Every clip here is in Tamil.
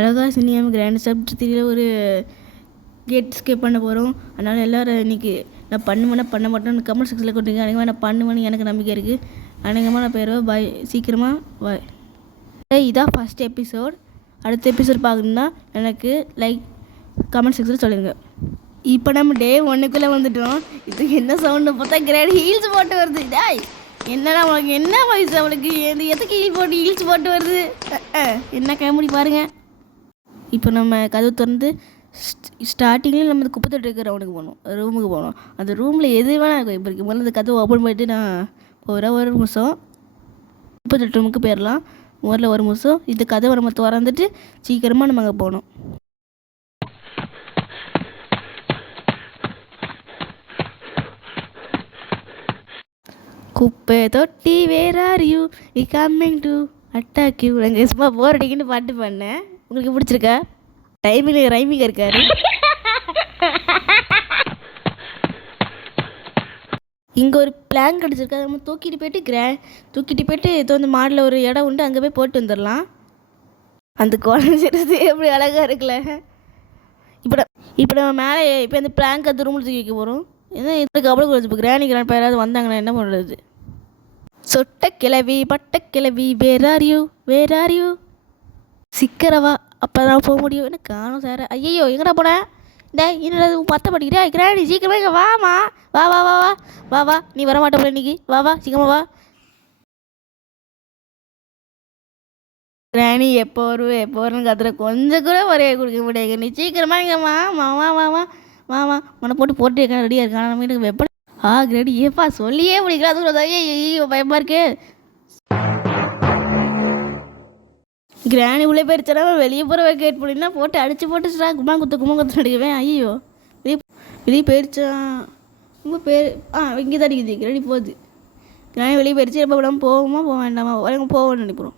அழகாக சினிமா கிராண்ட் சப்ஜெக்ட் த்ரீல ஒரு கேட் ஸ்கேப் பண்ண போகிறோம். அதனால் எல்லோரும் இன்றைக்கி நான் பண்ணுவேன்னா பண்ண மாட்டேன்னு கமெண்ட் செக்ஷனில் கொடுத்துருங்க. அநேகமாக நான் பண்ணுவேன்னு எனக்கு நம்பிக்கை இருக்குது. அநேகமாக நான் போயிடுவேன். பாய், சீக்கிரமாக பாய். இதான் ஃபஸ்ட் எபிசோட். அடுத்த எபிசோட் பார்க்கணுன்னா எனக்கு லைக் கமெண்ட் செக்ஷனில் சொல்லுங்கள். இப்போ நம்ம டே 1க்குள்ளே வந்துட்டோம். இது என்ன சவுண்டு பார்த்தா கிராண்ட் ஹீல்ஸ் போட்டு வருது. டாய், என்னடா அவளுக்கு என்ன வயசு, அவளுக்கு எதுக்கு ஹீல்ஸ் போட்டு வருது? என்ன கேமரி பாருங்கள். இப்போ நம்ம கதவு திறந்து ஸ்டார்டிங்கில் நம்ம இந்த குப்பை தொட்டு ரவுண்டுக்கு போகணும், ரூமுக்கு போகணும். அந்த ரூமில் எது வேணால் இப்போ இருக்கு. முதல்ல இந்த கதவை ஓப்பன் பண்ணிட்டு நான் ஒரு நிமிஷம் குப்பை தொட்டு ரூமுக்கு போயிடலாம். முதல்ல ஒரு நிமிஷம் இந்த கதவை நம்ம திறந்துட்டு சீக்கிரமாக நம்ம அங்கே போகணும். குப்பை தொட்டி where are you we coming to attack you. நாங்கள் சும்மா போர் அடிக்கின்னு பாட்டு பண்ணேன். உங்களுக்கு பிடிச்சிருக்கா? ரைமிங் இருக்காரு. இங்கே ஒரு பிளான் கிடச்சிருக்கா. நம்ம தூக்கிட்டு போயிட்டு தோந்த மாடில் ஒரு இடம் உண்டு, அங்கே போய் போட்டு வந்துடலாம். அந்த குழந்தை எப்படி அழகாக இருக்குல்ல. இப்போ நம்ம மேலே இப்போ இந்த பிளாங்க் அந்த ரூமில் தூக்கி வைக்க போகிறோம். ஏன்னா இதுக்கு அவ்வளோ கொஞ்சம் இப்போ கிராண்ட் யாராவது வந்தாங்கன்னா என்ன பண்ணுறது? சொட்ட கிளவி பட்ட கிளவி வேர் ஆர் யூ சிக்கரவா. அப்போ தான் போக முடியும். என்ன காணும் சார். ஐயோ, எங்கடா போனேன்? டே, என்னடா மற்ற படிக்கிறா கிராண்டி, சீக்கிரமா இங்கே வாமா. வா வா வா வா வா வா நீ வரமாட்ட போல இன்னைக்கு. வா சீக்கிரமா வா. கிராணி எப்போ வருன்னு கத்துற, கொஞ்சம் கூட வரைய கொடுக்க முடியாது. நீ சீக்கிரமா இங்கே வா உன்னை போட்டு இருக்க ரெடியாக இருக்கான். நம்ம எனக்கு வெப்ப கிராடி ஏப்பா சொல்லியே முடிக்கல. அது ஐயோ பயமாக இருக்கு. கிராணி உள்ளே போயிடுச்சா வெளியே போகிற கேட் பண்ணினா போட்டு அடித்து போட்டுச்சுடா. கும்மா குத்து அடிக்குவேன். ஐயோ, வெளியே போயிடுச்சான். ரொம்ப இங்கே தான் அடிக்குது. கிராணி போகுது. கிராணி வெளியே போயிடுச்சு. எப்போ விடாமல் போக வேண்டாமா? போவோம்னு நினைக்கிறோம்.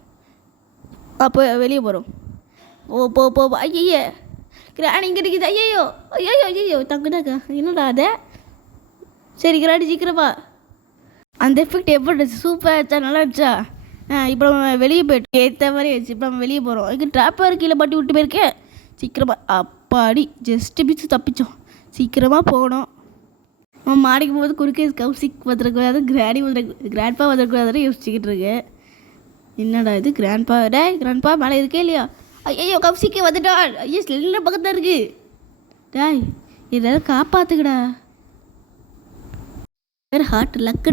அப்போ வெளியே போகிறோம். போ ஐயய்ய கிராணி இங்கே அடிக்குது. ஐயோ தங்குதாக்கா. என்னடா அதை? சரி கிராணி சீக்கிரமா. அந்த எஃபெக்ட் எப்படி இருந்துச்சு? சூப்பராக இருந்துச்சா? நல்லா இருந்துச்சா? இப்போ நம்ம வெளியே போய்ட்டு ஏற்ற மாதிரி ஆயிடுச்சு. இப்போ நம்ம வெளியே போகிறோம். இங்கே ட்ராப்பர் கீழே பட்டி விட்டு போயிருக்கேன். சீக்கிரமாக அப்பாடி ஜஸ்ட்டு பிச்சு தப்பிச்சோம். சீக்கிரமாக போகணும். நம்ம மாடிக்கு போகும்போது குறுக்கே கவுசிக் வந்துடக்கூடாது, கிராண்ட்பா வந்துடக்கூடாதுன்னு யோசிச்சுக்கிட்டு இருக்கேன். என்னடா இது கிராண்ட்பா மேலே இருக்கே இல்லையா? ஐயோ கவுசிக்கே வந்துட்டான். ஐயோ சிலிண்டர் பக்கத்தில் இருக்கு. டாய், எதாவது காப்பாற்றுக்கடா. வேறு ஹார்ட் லக்கு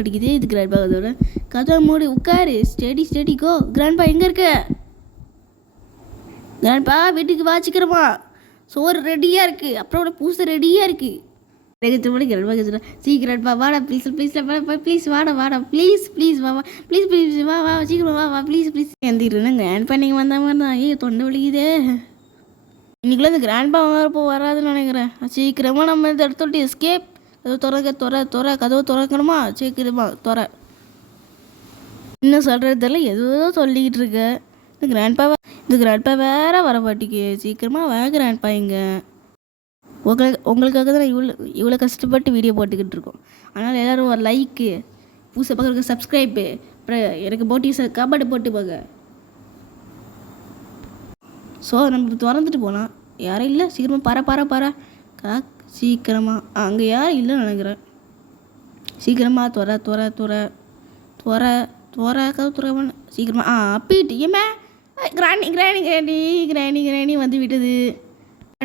அடிக்குது. இது கிராண்ட்பா அதோட கதவை மூடி உட்காரு. ஸ்டெடி கோ. கிராண்ட்பா எங்கே இருக்க? கிராண்ட்பா வீட்டுக்கு வாச்சிக்கிறோமா? சோறு ரெடியாக இருக்குது, அப்புறம் பூசை ரெடியாக இருக்குது. கிராண்ட்பா கேட்குறேன். சீக்கிரம்ப்பா வாடா ப்ளீஸ் வாடா ப்ளீஸ் வா சீக்கிரம் வா ப்ளீஸ் எந்திக்கிறேன். கிராண்ட்பா நீங்கள் வந்த மாதிரி தான். ஐயோ தொண்டை வலிக்குதே. இன்றைக்குள்ள இந்த கிராண்ட்பா வரப்போ வராதுன்னு நினைக்கிறேன். சீக்கிரமாக நம்ம இந்த இடத்தோட்டு எஸ்கேப். கதவு திறக்கணுமா? சீக்கிரமா இன்னும் சொல்கிறது தெரியல. எதுவோ சொல்லிக்கிட்டு இருக்க. இந்த கிராண்ட்பா வேற வர மாட்டிக்கு. சீக்கிரமாக வா கிராண்ட்பா. இங்கே உங்களுக்காக தான் நான் இவ்வளோ கஷ்டப்பட்டு வீடியோ போட்டுக்கிட்டு இருக்கோம். அதனால் எல்லோரும் ஒரு லைக்கு, புதுசாக பார்க்குறதுக்கு சப்ஸ்கிரைப்பு, அப்புறம் எனக்கு மோட்டிவேஷன் கமெண்ட் போட்டு போங்க. ஸோ நம்ம திறந்துட்டு போகலாம். யாரும் இல்லை. சீக்கிரமாக பார சீக்கிரமாக. அங்கே யாரும் இல்லைன்னு நினைக்கிறேன். சீக்கிரமாக கதவு சீக்கிரமாக. அப்பீட்டு ஏமே கிராணி வந்து விட்டது.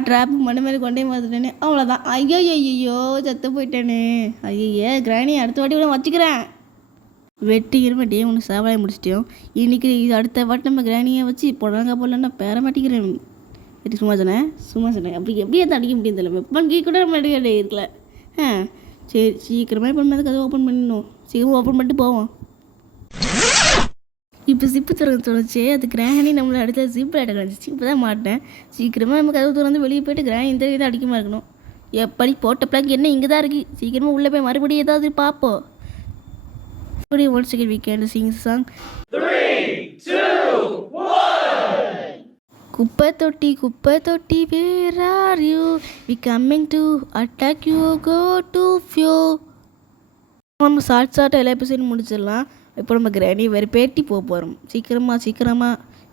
ட்ராப்பு மண்ணு மேலே கொண்டே வந்துட்டேனே. அவ்வளோதான். ஐயோ செத்து போயிட்டேனே. ஐயோ கிராணி அடுத்த வாட்டி கூட வச்சுக்கிறேன். வெட்டிக்கிறமே டே ஒன்று சேவலாக முடிச்சிட்டோம். இன்றைக்கி அடுத்த வாட்டி நம்ம கிராணியை வச்சு போடலன்னா பேர மாட்டிக்கிறேன். சும்மா சொன்னேன். அப்படி எப்படி அதை அடிக்க முடியும் தெரியல. வெப்பன் கீ கூட நம்ம அடிக்க இருக்கல. சரி சீக்கிரமாக இப்போ நம்ம கதை ஓப்பன் பண்ணிடணும். சீக்கிரமாக ஓப்பன் பண்ணிட்டு போவோம். இப்போ சிப்பு திறந்துச்சு. அது கிராணி நம்மளை அடுத்த சிப்பில் அடக்க வந்துச்சு. இப்போ தான் மாட்டேன். சீக்கிரமாக நம்ம கதவு திறந்து வெளியே போய்ட்டு கிராணி இந்த இதை அடிக்கமாக இருக்கணும். எப்படி போட்ட பிளாக் என்ன இங்கே தான் இருக்குது. சீக்கிரமாக உள்ளே போய் மறுபடியும் ஏதாவது பார்ப்போம். மறுபடியும் 1 second we can sing song. 3, 2, 1. குப்பை தொட்டி where are you? We coming to attack you, go to few. நம்ம ஷார்ட்டாக எல்லா எபிசோடும் முடிச்சிடலாம். இப்போ நம்ம கிராணி வேறு பேட்டி போக போகிறோம். சீக்கிரமாக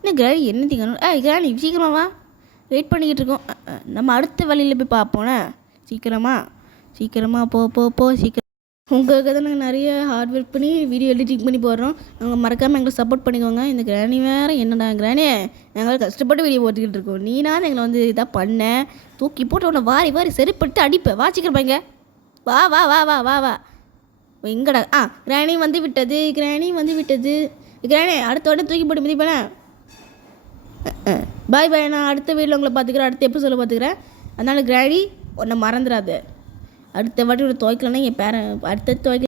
என்ன கிராணி என்ன திங்கணும்? கிராணி சீக்கிரமா வா, வெயிட் பண்ணிக்கிட்டு இருக்கோம். நம்ம அடுத்த வழியில் போய் பார்ப்போண்ணே. சீக்கிரமா போ போ போ சீக்கிரம். உங்களுக்கு தான் நாங்கள் நிறைய ஹார்ட் ஒர்க் பண்ணி வீடியோ எடிட்டிங் பண்ணி போடுறோம். நாங்கள் மறக்காமல் எங்களை சப்போர்ட் பண்ணிக்கோங்க. இந்த கிராணி வேறு என்னடா கிராணி, நாங்கள் கஷ்டப்பட்டு வீடியோ போட்டுக்கிட்டு இருக்கோம். நீனாவது எங்களை வந்து இதாக பண்ண தூக்கி போட்டு உன்னை வாரி வாரி செருப்படுத்து அடிப்பேன். வா சீக்கிரம் இங்கே வா வா வா வா வா வா எங்கடா? கிராணி வந்து விட்டது, கிராணி வந்து விட்டது. கிராணி அடுத்த உடனே தூக்கி போட்டு மிதிப்பேனே. பாய் பாய், நான் அடுத்த வீடியோவில் உங்களை பார்த்துக்கிறேன், அடுத்த எபிசோடில் பார்த்துக்கிறேன். அதனால் கிராணி உன்னை மறந்துடாது. அடுத்த வாட்டி ஒரு துவைக்கலன்னா என் பேரன் அடுத்த துவைக்க